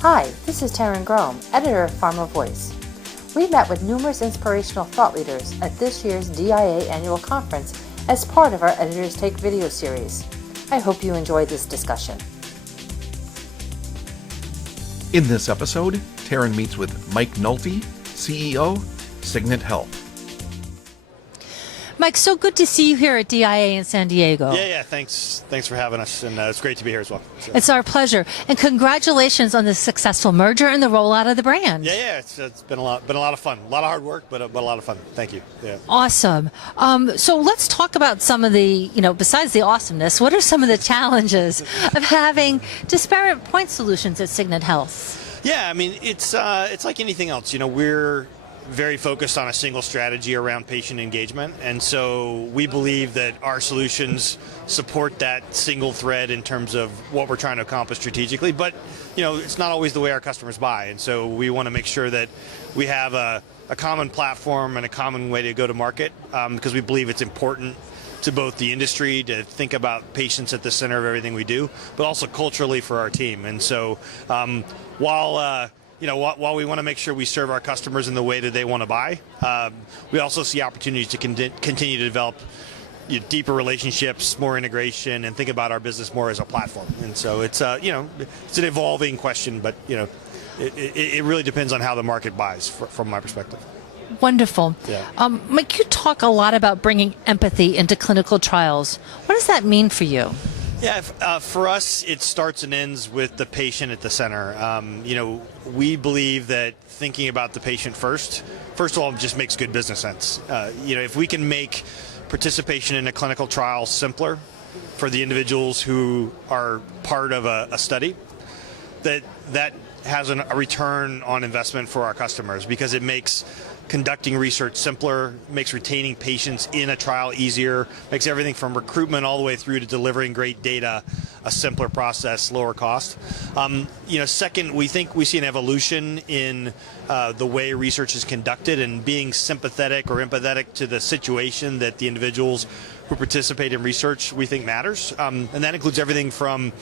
Hi, this is Taryn Grome, editor of Pharma Voice. We met with numerous inspirational thought leaders at this year's DIA annual conference as part of our Editors Take video series. I hope you enjoyed this discussion. In this episode, Taryn meets with Mike Nolte, CEO, Signant Health. Mike, so good to see you here at DIA in San Diego. Yeah. Thanks for having us, and it's great to be here as well. So. It's our pleasure, and congratulations on the successful merger and the rollout of the brand. Yeah. It's been a lot of fun, a lot of hard work, but a lot of fun. Thank you. Yeah. Awesome. So let's talk about some of the, besides the awesomeness, what are some of the challenges of having disparate point solutions at Signant Health? Yeah, I mean it's like anything else. We're very focused on a single strategy around patient engagement, and so we believe that our solutions support that single thread in terms of what we're trying to accomplish strategically, but it's not always the way our customers buy, and so we want to make sure that we have a common platform and a common way to go to market, because we believe it's important to both the industry to think about patients at the center of everything we do, but also culturally for our team. And so while we want to make sure we serve our customers in the way that they want to buy, we also see opportunities to continue to develop deeper relationships, more integration, and think about our business more as a platform. And so it's it's an evolving question, but it really depends on how the market buys from my perspective. Wonderful. Yeah. Mike, you talk a lot about bringing empathy into clinical trials. What does that mean for you? Yeah, for us, it starts and ends with the patient at the center. We believe that thinking about the patient first of all, just makes good business sense. If we can make participation in a clinical trial simpler for the individuals who are part of a study, that has a return on investment for our customers, because it makes conducting research simpler, makes retaining patients in a trial easier, makes everything from recruitment all the way through to delivering great data a simpler process, lower cost. Second, we think we see an evolution in the way research is conducted, and being sympathetic or empathetic to the situation that the individuals who participate in research we think matters. And that includes everything from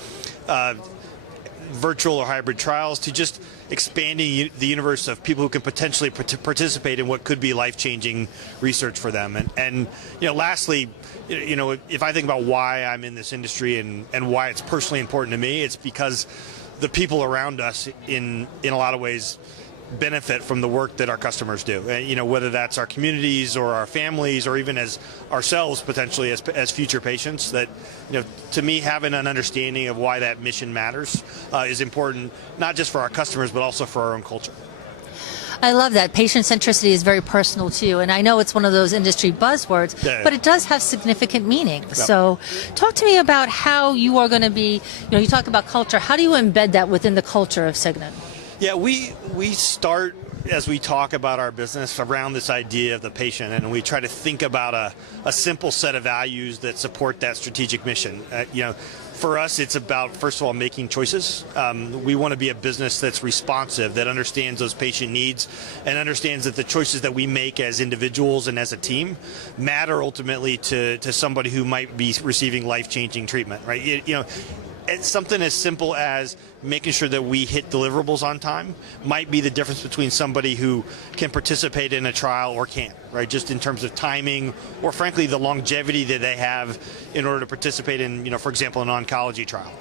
virtual or hybrid trials to just expanding the universe of people who can potentially participate in what could be life-changing research for them. And lastly, if I think about why I'm in this industry and why it's personally important to me, it's because the people around us in a lot of ways benefit from the work that our customers do. Whether that's our communities or our families, or even as ourselves potentially as future patients, that to me, having an understanding of why that mission matters is important, not just for our customers but also for our own culture. I love that. Patient centricity is very personal to you, and I know it's one of those industry buzzwords, but it does have significant meaning. Yep. So talk to me about how you are going to be, you talk about culture, how do you embed that within the culture of Signant? Yeah, we start, as we talk about our business, around this idea of the patient, and we try to think about a simple set of values that support that strategic mission. For us, it's about, first of all, making choices. We want to be a business that's responsive, that understands those patient needs, and understands that the choices that we make as individuals and as a team matter ultimately to somebody who might be receiving life-changing treatment, right? It's something as simple as making sure that we hit deliverables on time might be the difference between somebody who can participate in a trial or can't, right? Just in terms of timing, or frankly, the longevity that they have in order to participate in, for example, an oncology trial.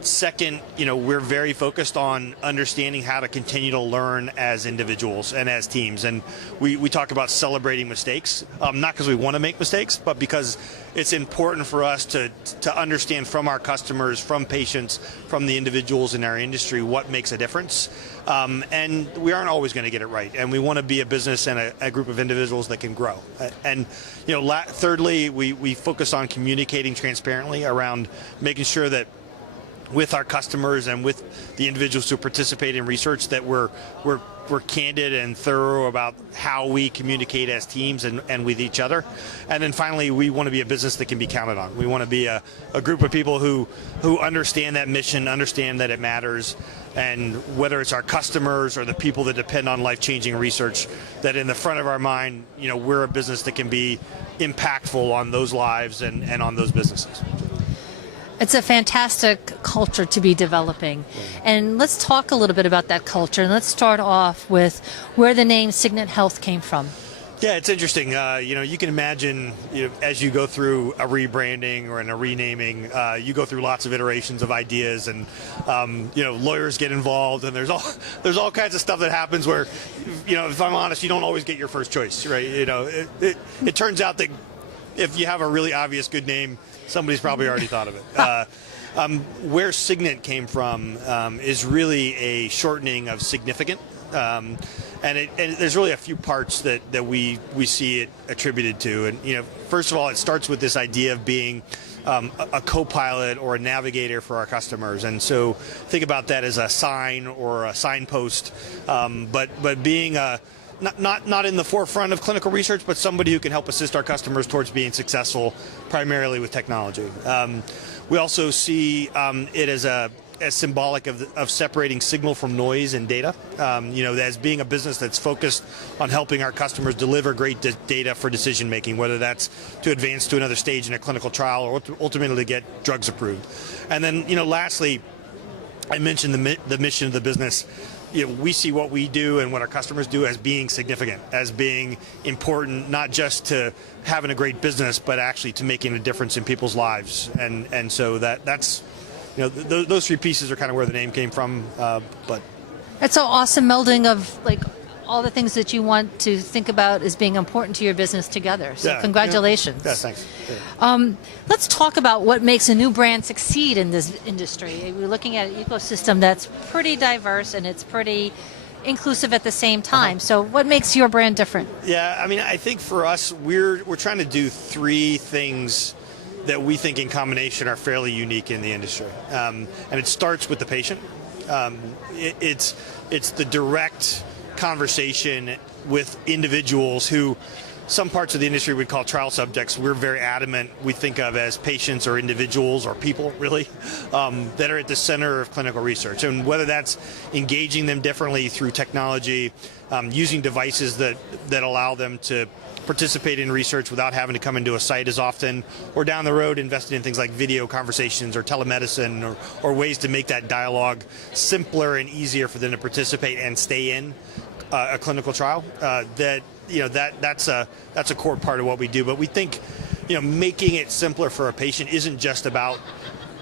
Second, we're very focused on understanding how to continue to learn as individuals and as teams. And we talk about celebrating mistakes, not because we want to make mistakes, but because it's important for us to understand from our customers, from patients, from the individuals in our industry, what makes a difference. And we aren't always going to get it right. And we want to be a business and a group of individuals that can grow. And thirdly, we focus on communicating transparently around making sure that with our customers and with the individuals who participate in research, that we're candid and thorough about how we communicate as teams and with each other. And then finally, we want to be a business that can be counted on. We want to be a group of people who understand that mission, understand that it matters, and whether it's our customers or the people that depend on life-changing research, that in the front of our mind, we're a business that can be impactful on those lives and on those businesses. It's a fantastic culture to be developing. And let's talk a little bit about that culture. And let's start off with where the name Signant Health came from. Yeah, it's interesting. You can imagine, as you go through a rebranding or a renaming, you go through lots of iterations of ideas, and lawyers get involved, and there's all kinds of stuff that happens where, if I'm honest, you don't always get your first choice, right? It turns out that if you have a really obvious good name, somebody's probably already thought of it. Where Signant came from is really a shortening of significant. And there's really a few parts that we see it attributed to. And, first of all, it starts with this idea of being a co-pilot or a navigator for our customers. And so think about that as a sign or a signpost, but being not in the forefront of clinical research, but somebody who can help assist our customers towards being successful, primarily with technology. We also see it as symbolic of separating signal from noise and data. As being a business that's focused on helping our customers deliver great data for decision making, whether that's to advance to another stage in a clinical trial or ultimately to get drugs approved. And then, lastly, I mentioned the mission of the business. We see what we do and what our customers do as being significant, as being important, not just to having a great business, but actually to making a difference in people's lives. And so that's those three pieces are kind of where the name came from. But it's an awesome melding of all the things that you want to think about as being important to your business together. So congratulations. Yeah, thanks. Yeah. Let's talk about what makes a new brand succeed in this industry. We're looking at an ecosystem that's pretty diverse and it's pretty inclusive at the same time. So what makes your brand different? Yeah, I think for us, we're trying to do three things that we think in combination are fairly unique in the industry. And it starts with the patient. It's the direct conversation with individuals who some parts of the industry would call trial subjects. We're very adamant we think of as patients or individuals or people, really, that are at the center of clinical research. And whether that's engaging them differently through technology, using devices that allow them to participate in research without having to come into a site as often, or down the road investing in things like video conversations or telemedicine or ways to make that dialogue simpler and easier for them to participate and stay in a clinical trial. That's a core part of what we do. But we think, making it simpler for a patient isn't just about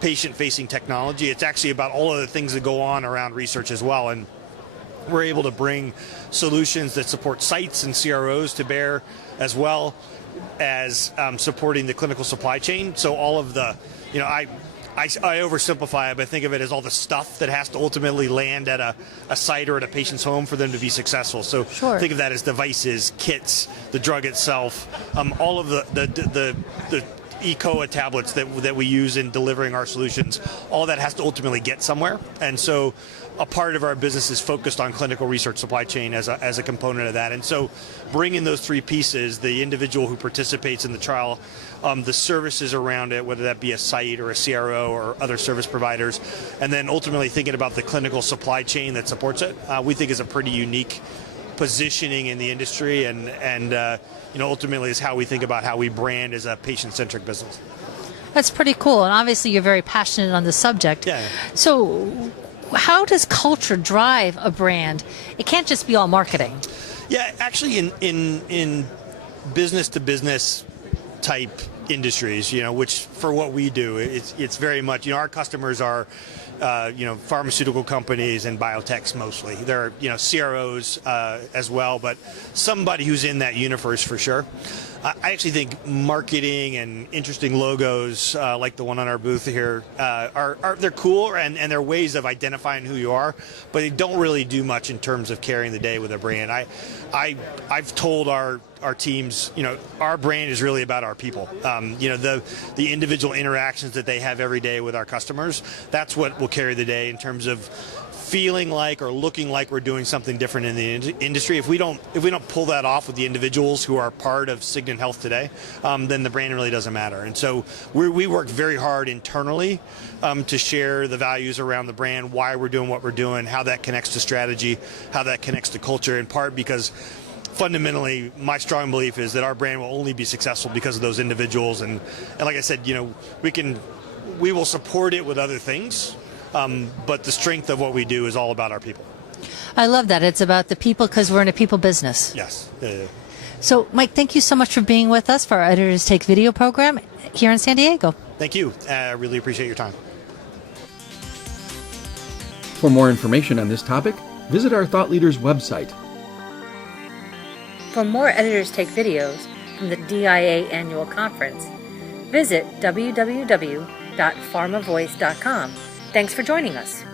patient-facing technology. It's actually about all of the things that go on around research as well. And we're able to bring solutions that support sites and CROs to bear, as well as supporting the clinical supply chain. So all of the, I oversimplify it, but think of it as all the stuff that has to ultimately land at a site or at a patient's home for them to be successful. So think of that as devices, kits, the drug itself, all of the eCOA tablets that we use in delivering our solutions. All that has to ultimately get somewhere. And so a part of our business is focused on clinical research supply chain as a component of that. And so bringing those three pieces, the individual who participates in the trial, the services around it, whether that be a site or a CRO or other service providers, and then ultimately thinking about the clinical supply chain that supports it, we think is a pretty unique positioning in the industry, and ultimately is how we think about how we brand as a patient-centric business. That's pretty cool, and obviously you're very passionate on the subject. Yeah. So how does culture drive a brand? It can't just be all marketing. Yeah, actually in business-to-business type industries, which for what we do, it's very much, our customers are pharmaceutical companies and biotechs mostly. There are, CROs as well, but somebody who's in that universe for sure. I actually think marketing and interesting logos like the one on our booth here they're cool and they're ways of identifying who you are, but they don't really do much in terms of carrying the day with a brand. I've told our teams, our brand is really about our people. The individual interactions that they have every day with our customers, that's what will carry the day in terms of feeling like or looking like we're doing something different in the industry. If we don't pull that off with the individuals who are part of Signant Health today, then the brand really doesn't matter. And so we work very hard internally to share the values around the brand, why we're doing what we're doing, how that connects to strategy, how that connects to culture, in part because fundamentally, my strong belief is that our brand will only be successful because of those individuals. And like I said, we will support it with other things, but the strength of what we do is all about our people. I love that. It's about the people because we're in a people business. Yes. So, Mike, thank you so much for being with us for our Editors Take Video program here in San Diego. Thank you. I really appreciate your time. For more information on this topic, visit our Thought Leaders website. For more Editors Take videos from the DIA Annual Conference, visit www.pharmavoice.com. Thanks for joining us.